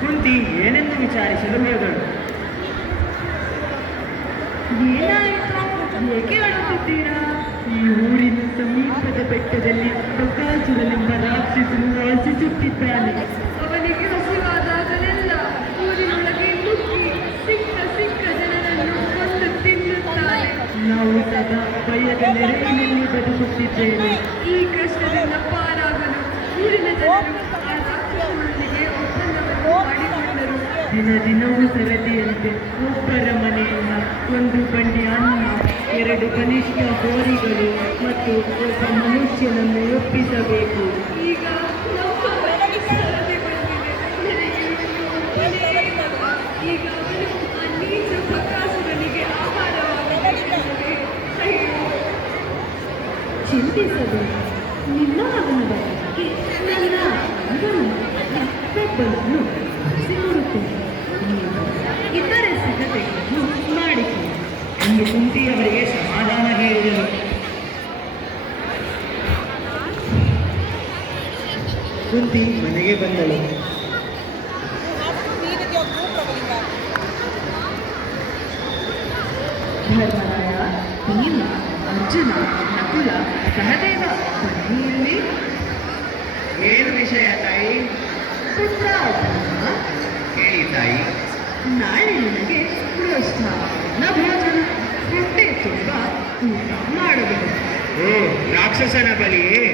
ಕುಂತಿ ಏನೆಂದು ವಿಚಾರಿಸಲು ಹೋದಳು. ಏನಾಯಿತು? ಏಕೆ ಅಳುತ್ತಿದ್ದೀರಾ? ಈ ಊರಿನ ಸಮೀಪದ ಬೆಟ್ಟದಲ್ಲಿ ಬಕಾಸುರನೆಂಬ ರಾಕ್ಷಸನು ವಾಸಿಸುತ್ತಿದ್ದಾನೆ. ಅವನಿಗೆ ಹಸಿವಾದಾಗಲೆಲ್ಲ ಊರಿನೊಳಗೆ ನುಗ್ಗಿ ಸಿಕ್ಕ ಜನರನ್ನು ಕೊಂದು ತಿನ್ನುತ್ತಾನೆ. ನಾವು ಸದಾ ಭಯದ ನೆರಳಿನಲ್ಲಿ ಬದುಕುತ್ತಿದ್ದೇವೆ. ಈ ಕಷ್ಟದಿಂದ ಪಾರಾಗಲು ಊರಿನ ಜನರು ಆ ರಾಕ್ಷಸನೊಂದಿಗೆ ಒಪ್ಪಂದವನ್ನು ಮಾಡಿಕೊಂಡರು. ದಿನವೂ ಸರದಿಯಂತೆ ಒಬ್ಬರ ಮನೆಯಿಂದ ಒಂದು ಬಂಡಿ ಅನ್ನ, 2 ಕನಿಷ್ಠ ಹೋರಿಗಳು ಮತ್ತು ಒಬ್ಬ ಮನುಷ್ಯನನ್ನು ಒಪ್ಪಿಸಬೇಕು. ಈಗ ನಮ್ಮ ಮನೆಗೆ ಸರದಿ ಬಂದಿದೆ. ನನಗೆ ಒಬ್ಬನೇ ಮಗ. ಈಗ ಅವನು ಆ ನೀಚ ಬಕಾಸುರನಿಗೆ ಆಹಾರವಾಗಬೇಕೆಂದರೆ ಚಿಂತಿಸಬೇಕು. ನಿನ್ನ ಮಗನ ಬಗ್ಗೆ ನನ್ನ ಒಬ್ಬನನ್ನು ಸಿಗುತ್ತೇನೆ. ಇತರೆ ಸಿದ್ಧತೆಗಳನ್ನು ಮಾಡಿಕೊಳ್ಳಿ ಎಂದು ಕುಂತಿಯವರಿಗೆ ಸಮಾಧಾನ ಹೇಳಿದರು. ಕುಂತಿ ಮನೆಗೆ ಬಂದಳು. ಧರ್ಮರಾಯ, ಭೀಮ, ಅರ್ಜುನ, ನಕುಲ, ಸಹದೇವ ಬನ್ನಿಯಲ್ಲಿ. ಏನು ವಿಷಯ ತಾಯಿ? ಪುತ್ರ ಧರ್ಮ, ಹೇಳಿ ತಾಯಿ. ನಾಳೆ ನಿನಗೆ ಪ್ರೋತ್ಸಾಹನ ಭೋಜನ, ಹೊಟ್ಟೆ ತುಂಬ ಊಟ ಮಾಡಬಹುದು. ಓ, ರಾಕ್ಷಸನ ಬಲಿಯೇ?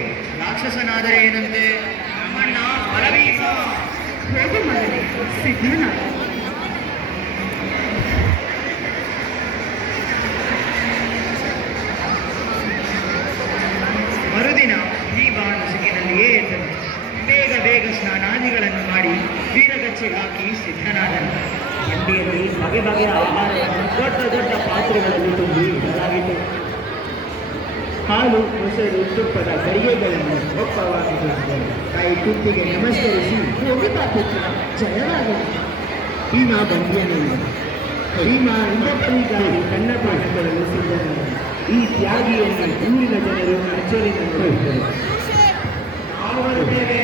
ರಾಕ್ಷಸನಾದರೆ ಏನಂತೆ? ನಮ್ಮಣ್ಣ ಬಲವೀಗ. ಹೋಗು ಮಗನೇ, ಸಿದ್ಧನಾಗ. ಮರುದಿನ ಭೀಮ ನಸುಕಿನಲ್ಲಿಯೇ ಎದ್ದನು. ಬೇಗ ಸ್ನಾನಾದಿಗಳನ್ನು ಮಾಡಿ ವೀರಗಚ್ಚೆ ಹಾಕಿ ಸಿದ್ಧನಾದನು. ಬಂಡಿಯಲ್ಲಿ ಬಗೆಯ ಆಹಾರವನ್ನು ದೊಡ್ಡ ಪಾತ್ರೆಗಳಲ್ಲಿ ತುಂಬಿ ಇಡಲಾಗಿತ್ತು. ಹಾಲು, ಮೊಸರು, ತುಪ್ಪದ ಗರಿಗೆಗಳನ್ನು ಒಪ್ಪವಾಗಿ ತೋರಿಸಿದರು. ತಾಯಿ ಕುಂತಿಗೆ ನಮಸ್ಕರಿಸಿ, ಹೋಗಿ ಪುತ್ರ, ಜಯವಾಗಲಿ. ಭೀಮ ಬಂಡಿಯನ್ನು ಭೀಮ ಇನ್ನೊಬ್ಬರಿಗಾಗಿ ತನ್ನ ಪಾಠಗಳನ್ನು ಸಿದ್ಧನಾದನು. ಈ ತ್ಯಾಗಿಯನ್ನು ಊರಿನ ಜನರು ಅಚ್ಚರಿಯನ್ನು ನೋಡಿದರು. ನಾವು ಬರುತ್ತೇವೆ.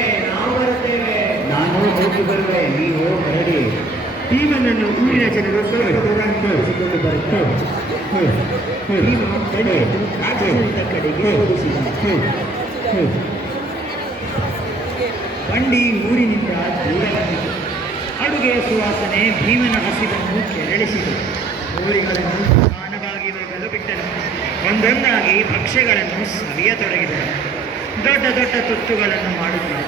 ನಾನು ಹೋಗಿ ಬರುವೆ, ನೀವು ಹೊರಡಿ. ಭೀಮನನ್ನು ಊರಿನ ಜನರು ತೋರಿಸಿಕೊಂಡು ಬರುತ್ತಾರೆ. ಭೀಮ ಬಂಡೆಯನ್ನು ರಾಕ್ಷಸನ ಕಡೆಗೆ ಓಡಿಸಿದನು. ಬಂಡಿ ಊರಿನಿಂದ ದೂರವಾಗಿತ್ತು. ಅಡುಗೆಯ ಸುವಾಸನೆ ಭೀಮನ ಹಸಿವನ್ನು ಕೆರಳಿಸಿತು. ಊರಿಗಳನ್ನು ನಿಧಾನವಾಗಿ ಹೋಗಲು ಬಿಟ್ಟನು. ಒಂದೊಂದಾಗಿ ಭಕ್ಷ್ಯಗಳನ್ನು ಸವಿಯತೊಡಗಿದರು. ದೊಡ್ಡ ತುತ್ತುಗಳನ್ನು ಮಾಡುತ್ತಾ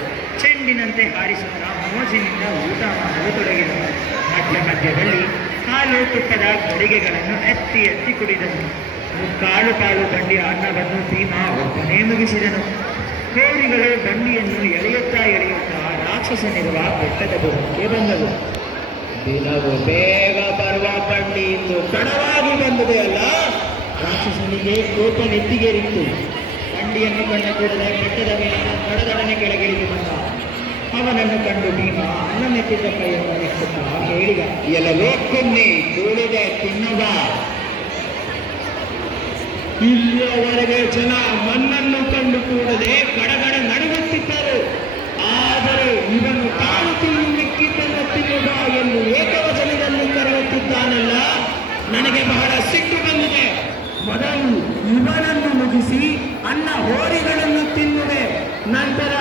ಚೆಂಡಿನಂತೆ ಹಾರಿಸುತ್ತಾ ಮೋಜಿನಿಂದ ಊಟ ಮಾಡಲು ತೊಡಗಿದರು. ಮಧ್ಯದಲ್ಲಿ ಹಾಲು, ತುಪ್ಪದ ಗಡಿಗೆಗಳನ್ನು ಎತ್ತಿ ಕುಡಿದನು. ಕಾಲು ಬಂಡಿಯ ಅನ್ನವನ್ನು ಭೀಮ ಒಬ್ಬನೇ ಮುಗಿಸಿದನು. ಹೋರಿಗಳು ಬಂಡಿಯನ್ನು ಎಳೆಯುತ್ತಾ ರಾಕ್ಷಸನಿರುವ ಬೆಟ್ಟದ ಬುಡಕ್ಕೆ ಬಂದವು. ದಿನವು ಬೇಗ ಬರುವ ಬಂಡಿ ಇಂದು ತಡವಾಗಿ ಬಂದಿದೆ ಅಲ್ಲ? ರಾಕ್ಷಸನಿಗೆ ಕೋಪ ನೆತ್ತಿಗೇರಿತ್ತು. ಬಂಡಿಯನ್ನು ಕಂಡ ಕೂಡಲೇ ಬೆಟ್ಟದ ಮೇಲಿನ ದಡದಡನೆ ಕೆಳಗಿಳಿದು ಬಂದ. ಅವನನ್ನು ಕಂಡು ಭೀಮ ಅನ್ನ ಮೆತ್ತಿದ್ದ ಕೈಯನ್ನು ಎತ್ತುತ್ತಾ ಹೇಳಿದ, ಎಲ್ಲವೇ ಕೊನ್ನಿ ಕೂಡಿದೆ ತಿನ್ನುವ. ಇಲ್ಲಿಯವರೆಗೆ ಜನ ನನ್ನನ್ನು ಕಂಡು ಕೂಡಲೇ ಗಡಗಡ ನಡುಗುತ್ತಿದ್ದರು. ಆದರೆ ಇವನು ತಾನು ತಿನ್ನುವುದನ್ನು ತಿನ್ನುವ ಎಂದು ಏಕವಚನದಲ್ಲಿ ಕರೆಯುತ್ತಿದ್ದಾನಲ್ಲ, ನನಗೆ ಬಹಳ ಸಿಟ್ಟು ಬಂದಿದೆ. ಮೊದಲು ಇವನನ್ನು ಮುಗಿಸಿ ಅನ್ನ ಹೋರಿಗಳನ್ನು ತಿನ್ನುವೆ, ನಂತರ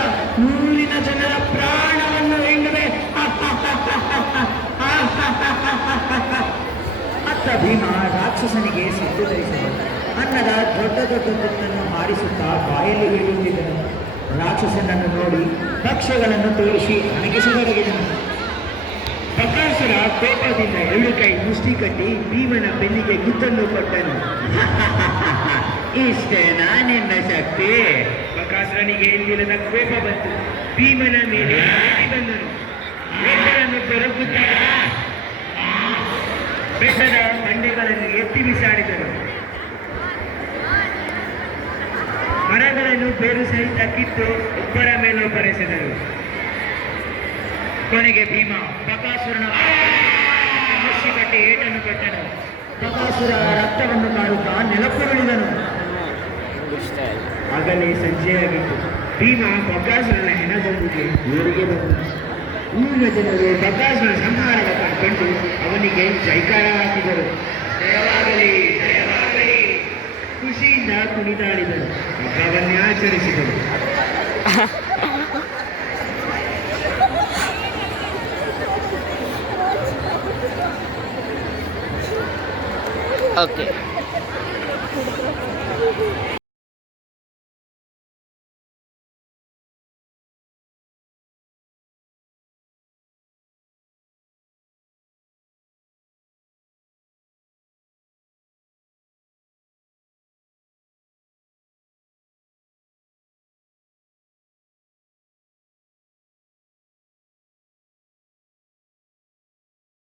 ಊರಿನ ಜನರ ಪ್ರಾಣವನ್ನು ಹಿಂಡುವೆ. ಅತ್ತ ಭೀಮ ರಾಕ್ಷಸನಿಗೆ ಸಿಟ್ಟು ಧರಿಸಿದನು. ಅನ್ನದ ದೊಡ್ಡ ತುತ್ತನ್ನು ಹಾರಿಸುತ್ತಾ ಬಾಯಲ್ಲಿ ಬೀಳುತ್ತಿದ್ದನು. ರಾಕ್ಷಸನನ್ನು ನೋಡಿ ಭಕ್ಷ್ಯಗಳನ್ನು ತೋರಿಸಿ ಅಣಗಿಸತೊಡಗಿದನು. ಬಕಾಸುರ ಕೋಪದಿಂದ 2 ಕೈ ಮುಷ್ಟಿ ಕಟ್ಟಿ ಭೀಮನ ಬೆನ್ನಿಗೆ ಗುದ್ದನ್ನು ಕೊಟ್ಟನು. ಇಷ್ಟೇನಾ ನಿನ್ನ ಶಕ್ತಿ? ಬಕಾಸುರನಿಗೆ ಎಂದಿಲ್ಲದ ಕೋಪ ಬಂತು. ಭೀಮನ ಮೇಲೆ ಬಂದನು. ಬೆಟ್ಟದ ಬಂಡೆಗಳನ್ನು ಎತ್ತಿ ಬಿಸಾಡಿದರು. ಮರಗಳನ್ನು ಬೇರು ಸಹಿತ ಕಿತ್ತು ಒಬ್ಬರ ಮೇಲೊಬ್ಬರೆಸೆದರು. ಕೊನೆಗೆ ಭೀಮ ಬಕಾಸುರನ ಮುಷ್ಟಿ ಕಟ್ಟಿ ಏಟನ್ನು ಕೊಟ್ಟನು. ಬಕಾಸುರ ರಕ್ತವನ್ನು ಕಾರುತ್ತಾ ನೆಲಕ್ಕುರುಳಿದನು. ಇಷ್ಟ ಇಲ್ಲ. ಆಗಲೇ ಸಂಜೆಯಾಗಿತ್ತು. ಭೀಮ ಬಕಾಸುರನ ಹೆಣದೊಂದಿಗೆ ಊರಿಗೆ ಬಂದ. ಊರಿನ ಜನರು ಬಕಾಸುರನ ಸಂಹಾರದ ಕಂಡು ಅವನಿಗೆ ಜೈಕಾರ ಹಾಕಿದರು. ಜಯವಾಗಲಿ ಜಯವಾಗಲಿ ಖುಷಿಯಿಂದ ಕುಣಿದಾಡಿದರು. ಹಬ್ಬವನ್ನೇ ಆಚರಿಸಿದರು. ಓಕೆ.